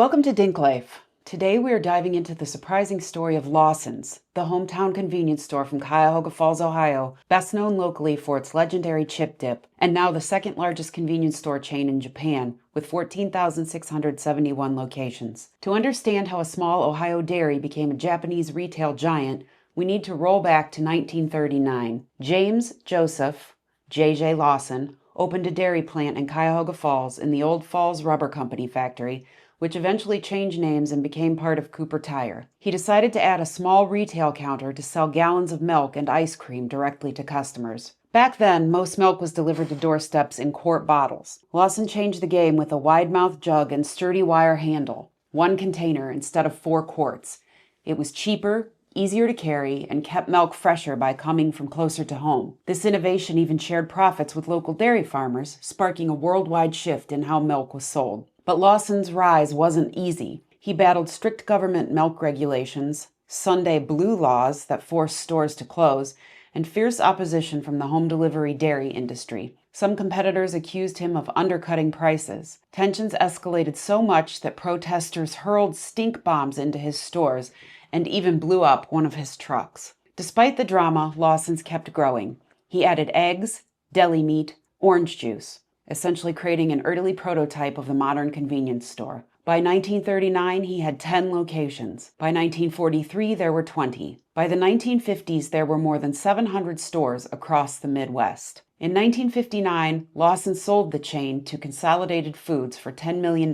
Welcome to DinkLife. Today we are diving into the surprising story of Lawson's, the hometown convenience store from Cuyahoga Falls, Ohio, best known locally for its legendary chip dip, and now the second largest convenience store chain in Japan, with 14,671 locations. To understand how a small Ohio dairy became a Japanese retail giant, we need to roll back to 1939. James Joseph, J.J. Lawson, opened a dairy plant in Cuyahoga Falls in the old Falls Rubber Company factory, which eventually changed names and became part of Cooper Tire. He decided to add a small retail counter to sell gallons of milk and ice cream directly to customers. Back then, most milk was delivered to doorsteps in quart bottles. Lawson changed the game with a wide-mouthed jug and sturdy wire handle, one container instead of 4 quarts. It was cheaper, easier to carry, and kept milk fresher by coming from closer to home. This innovation even shared profits with local dairy farmers, sparking a worldwide shift in how milk was sold. But Lawson's rise wasn't easy. He battled strict government milk regulations, Sunday blue laws that forced stores to close, and fierce opposition from the home delivery dairy industry. Some competitors accused him of undercutting prices. Tensions escalated so much that protesters hurled stink bombs into his stores and even blew up one of his trucks. Despite the drama, Lawson's kept growing. He added eggs, deli meat, orange juice, essentially creating an early prototype of the modern convenience store. By 1939, he had 10 locations. By 1943, there were 20. By the 1950s, there were more than 700 stores across the Midwest. In 1959, Lawson sold the chain to Consolidated Foods for $10 million,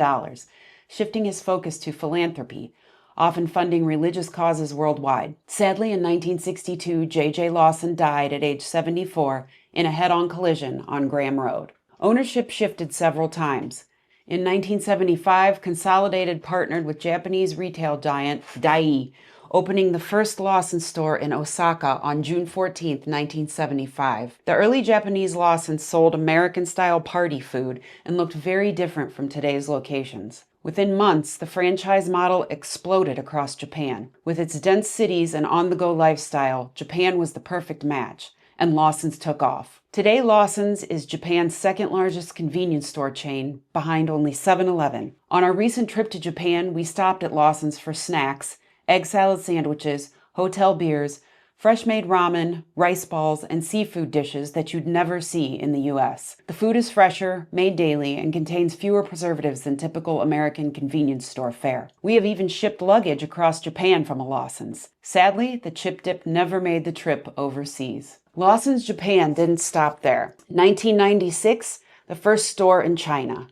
shifting his focus to philanthropy, often funding religious causes worldwide. Sadly, in 1962, J.J. Lawson died at age 74 in a head-on collision on Graham Road. Ownership shifted several times. In 1975, Consolidated partnered with Japanese retail giant Daiei, opening the first Lawson store in Osaka on June 14, 1975. The early Japanese Lawsons sold American-style party food and looked very different from today's locations. Within months, the franchise model exploded across Japan. With its dense cities and on-the-go lifestyle, Japan was the perfect match, and Lawson's took off. Today, Lawson's is Japan's second largest convenience store chain, behind only 7-Eleven. On our recent trip to Japan, we stopped at Lawson's for snacks, egg salad sandwiches, hotel beers, fresh-made ramen, rice balls, and seafood dishes that you'd never see in the U.S. The food is fresher, made daily, and contains fewer preservatives than typical American convenience store fare. We have even shipped luggage across Japan from a Lawson's. Sadly, the chip dip never made the trip overseas. Lawson's Japan didn't stop there. 1996, the first store in China.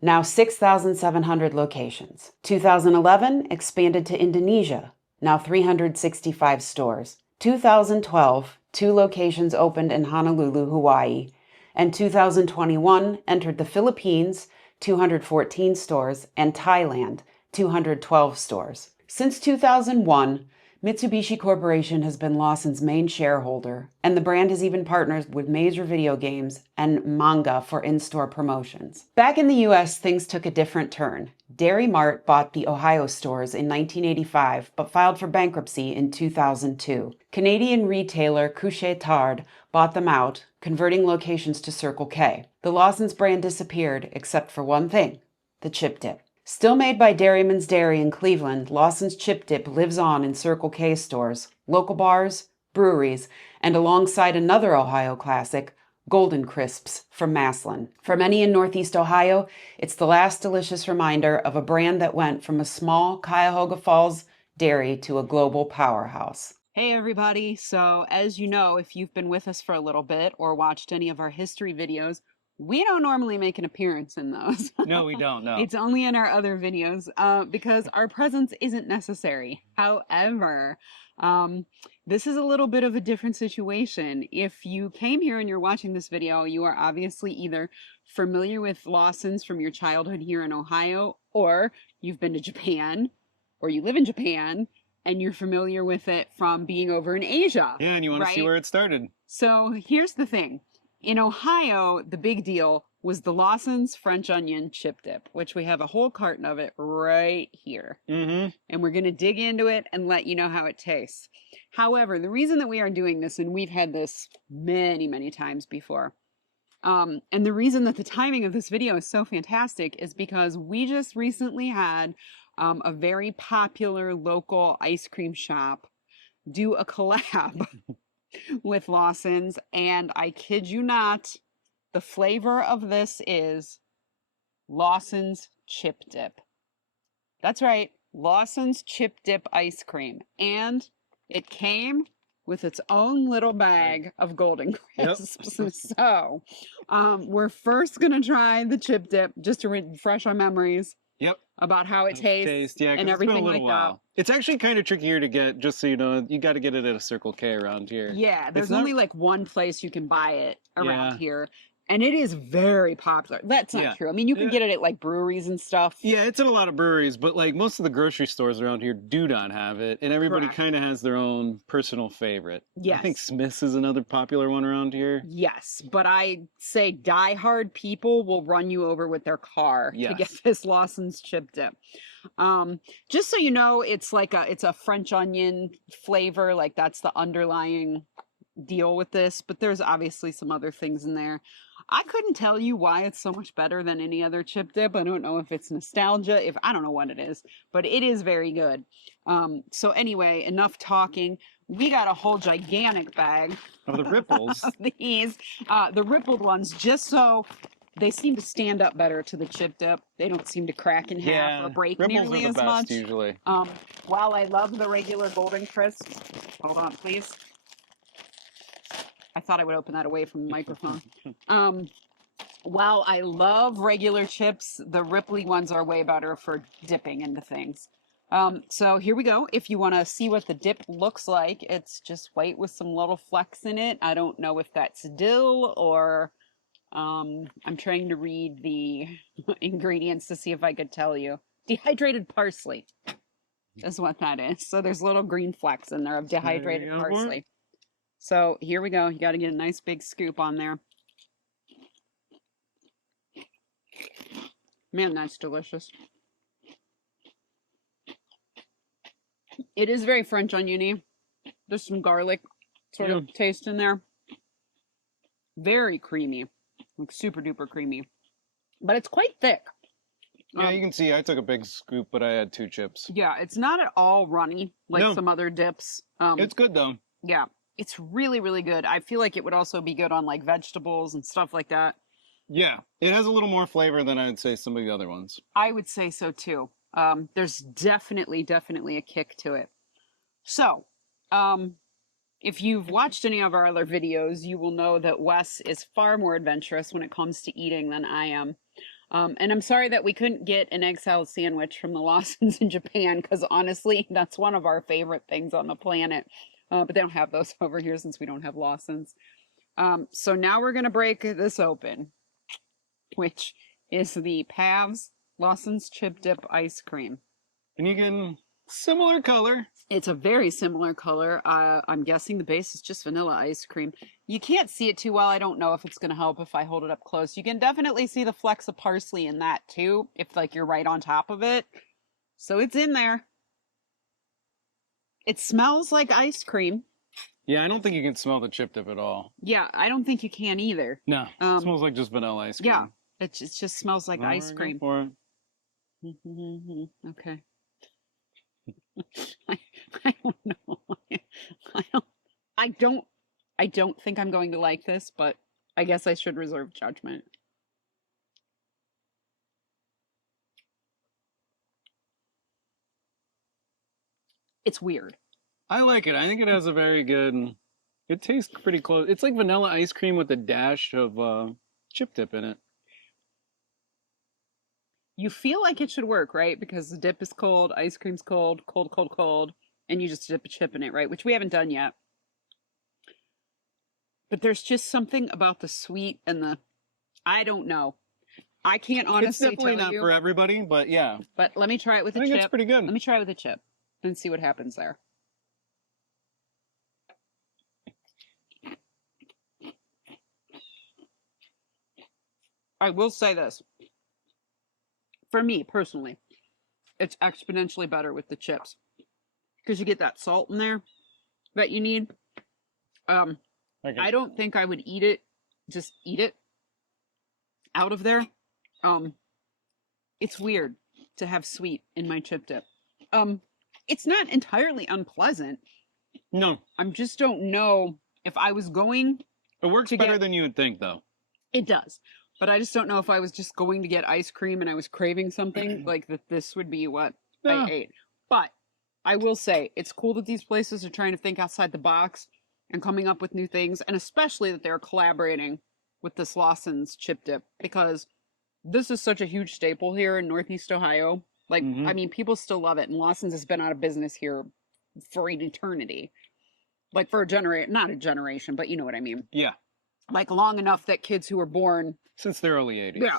Now 6,700 locations. 2011, expanded to Indonesia. Now 365 stores. 2012, 2 locations opened in Honolulu, Hawaii. And 2021 entered the Philippines, 214 stores, and Thailand, 212 stores. Since 2001, Mitsubishi Corporation has been Lawson's main shareholder, and the brand has even partnered with major video games and manga for in-store promotions. Back in the U.S., things took a different turn. Dairy Mart bought the Ohio stores in 1985, but filed for bankruptcy in 2002. Canadian retailer Couche-Tard bought them out, converting locations to Circle K. The Lawson's brand disappeared, except for one thing: the chip dip. Still made by Dairyman's Dairy in Cleveland, Lawson's Chip Dip lives on in Circle K stores, local bars, breweries, and alongside another Ohio classic, Golden Crisps from Massillon. For many in Northeast Ohio, it's the last delicious reminder of a brand that went from a small Cuyahoga Falls dairy to a global powerhouse. Hey everybody, so as you know, if you've been with us for a little bit or watched any of our history videos, we don't normally make an appearance in those. No, we don't, no. It's only in our other videos because our presence isn't necessary. However, this is a little bit of a different situation. If you came here and you're watching this video, you are obviously either familiar with Lawson's from your childhood here in Ohio, or you've been to Japan, or you live in Japan, and you're familiar with it from being over in Asia. Yeah, and you want to see where it started. So here's the thing. In Ohio, the big deal was the Lawson's French Onion Chip Dip, which we have a whole carton of it right here. And we're going to dig into it and let you know how it tastes. However, the reason that we are doing this, and we've had this many, many times before, And the reason that the timing of this video is so fantastic is because we just recently had a very popular local ice cream shop do a collab with Lawson's, and I kid you not, the flavor of this is Lawson's Chip Dip. That's right, Lawson's Chip Dip ice cream. And it came with its own little bag of Golden Crisps. Yep. So, we're first going to try the Chip Dip just to refresh our memories. Yep. About how it tastes yeah, and everything like while. that. It's actually kind of trickier to get, just so you know. You got to get it at a Circle K around here. Yeah, there's only like one place you can buy it around here. And it is very popular. That's not true. I mean, you can get it at like breweries and stuff. Yeah, it's in a lot of breweries, but like most of the grocery stores around here do not have it. And everybody kind of has their own personal favorite. Yes. I think Smith's is another popular one around here. Yes, but I say diehard people will run you over with their car to get this Lawson's Chip Dip. Just so you know, it's a French onion flavor. Like that's the underlying deal with this, but there's obviously some other things in there. I couldn't tell you why it's so much better than any other chip dip. I don't know if it's nostalgia, I don't know what it is, but it is very good. So anyway, enough talking. We got a whole gigantic bag of the ripples. Of these, the rippled ones, just so they seem to stand up better to the chip dip. They don't seem to crack in half or break nearly as much. Usually. While I love the regular Golden Crisps, hold on, please. I thought I would open that away from the microphone. While I love regular chips, the Ripley ones are way better for dipping into things. So here we go. If you want to see what the dip looks like, it's just white with some little flecks in it. I don't know if that's dill or I'm trying to read the ingredients to see if I could tell you. Dehydrated parsley is what that is. So there's little green flecks in there of dehydrated parsley. So here we go. You got to get a nice big scoop on there. Man, that's delicious. It is very French oniony. There's some garlic sort of taste in there. Very creamy. Like super duper creamy. But it's quite thick. Yeah, you can see I took a big scoop, but I had 2 chips. Yeah, it's not at all runny like some other dips. It's good though. Yeah. It's really, really good. I feel like it would also be good on like vegetables and stuff like that. Yeah, it has a little more flavor than I would say some of the other ones. I would say so too. There's definitely a kick to it. So, if you've watched any of our other videos, you will know that Wes is far more adventurous when it comes to eating than I am. And I'm sorry that we couldn't get an egg salad sandwich from the Lawsons in Japan, because honestly, that's one of our favorite things on the planet. But they don't have those over here since we don't have Lawson's. So now we're going to break this open, which is the Pavs Lawson's Chip Dip ice cream. And you can, similar color. It's a very similar color. I'm guessing the base is just vanilla ice cream. You can't see it too well. I don't know if it's going to help if I hold it up close. You can definitely see the flecks of parsley in that too, if like you're right on top of it. So it's in there. It smells like ice cream. Yeah, I don't think you can smell the chip dip at all. Yeah, I don't think you can either. No, it smells like just vanilla ice cream. Yeah, it just smells like ice cream. Go for it. Okay. I don't know. I don't think I'm going to like this, but I guess I should reserve judgment. It's weird. I like it. I think it has a very good... It tastes pretty close. It's like vanilla ice cream with a dash of chip dip in it. You feel like it should work, right? Because the dip is cold, ice cream's cold, cold, and you just dip a chip in it, right? Which we haven't done yet. But there's just something about the sweet and the... I don't know. I can't honestly tell you. It's definitely not for everybody, but yeah. But let me try it with a chip. I think it's pretty good. Let me try it with a chip and see what happens there. I will say this. For me, personally, it's exponentially better with the chips. Because you get that salt in there that you need. I don't think I would eat it. Just eat it. out of there. It's weird to have sweet in my chip dip. It's not entirely unpleasant. No. I just don't know if I was going... It works better than you would think, though. It does. But I just don't know if I was just going to get ice cream and I was craving something, like that this would be what I ate. But I will say, it's cool that these places are trying to think outside the box and coming up with new things, and especially that they're collaborating with this Lawson's Chip Dip, because this is such a huge staple here in Northeast Ohio. Like, I mean, people still love it, and Lawson's has been out of business here for an eternity. Like, for not a generation, but you know what I mean. Yeah. Like, long enough that kids who were born... Since the early 80s. Yeah.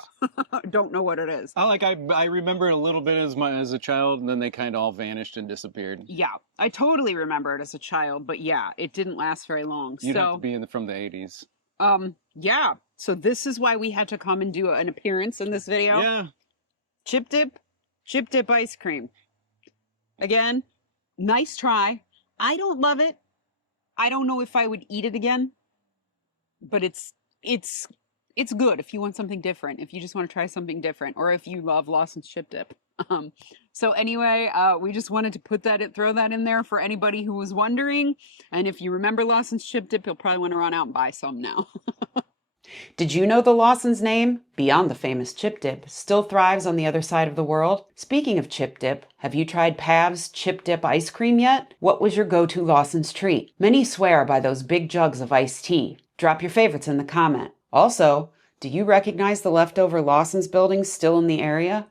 Don't know what it is. I remember a little bit as a child, and then they kind of all vanished and disappeared. Yeah. I totally remember it as a child, but yeah, it didn't last very long. You'd have to be from the 80s. Yeah. So this is why we had to come and do an appearance in this video. Yeah. Chip dip ice cream. Again, nice try. I don't love it. I don't know if I would eat it again, but it's good if you want something different, if you just want to try something different, or if you love Lawson's Chip Dip. So anyway, we just wanted to throw that in there for anybody who was wondering. And if you remember Lawson's Chip Dip, you'll probably want to run out and buy some now. Did you know the Lawson's name, beyond the famous Chip Dip, still thrives on the other side of the world? Speaking of Chip Dip, have you tried Pavs Chip Dip ice cream yet? What was your go-to Lawson's treat? Many swear by those big jugs of iced tea. Drop your favorites in the comment. Also, do you recognize the leftover Lawson's buildings still in the area?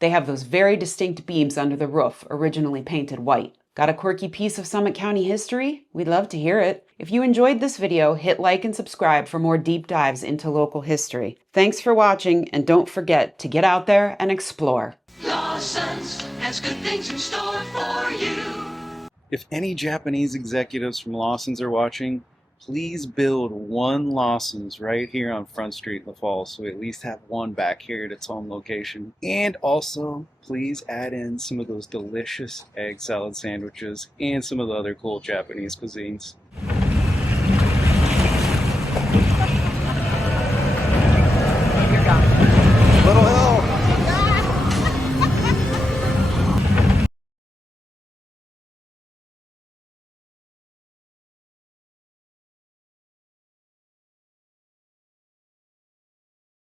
They have those very distinct beams under the roof, originally painted white. Got a quirky piece of Summit County history? We'd love to hear it. If you enjoyed this video, hit like and subscribe for more deep dives into local history. Thanks for watching, and don't forget to get out there and explore. Lawson's has good things in store for you. If any Japanese executives from Lawson's are watching, please build one Lawson's right here on Front Street in the Falls, so we at least have one back here at its home location. And also, please add in some of those delicious egg salad sandwiches and some of the other cool Japanese cuisines.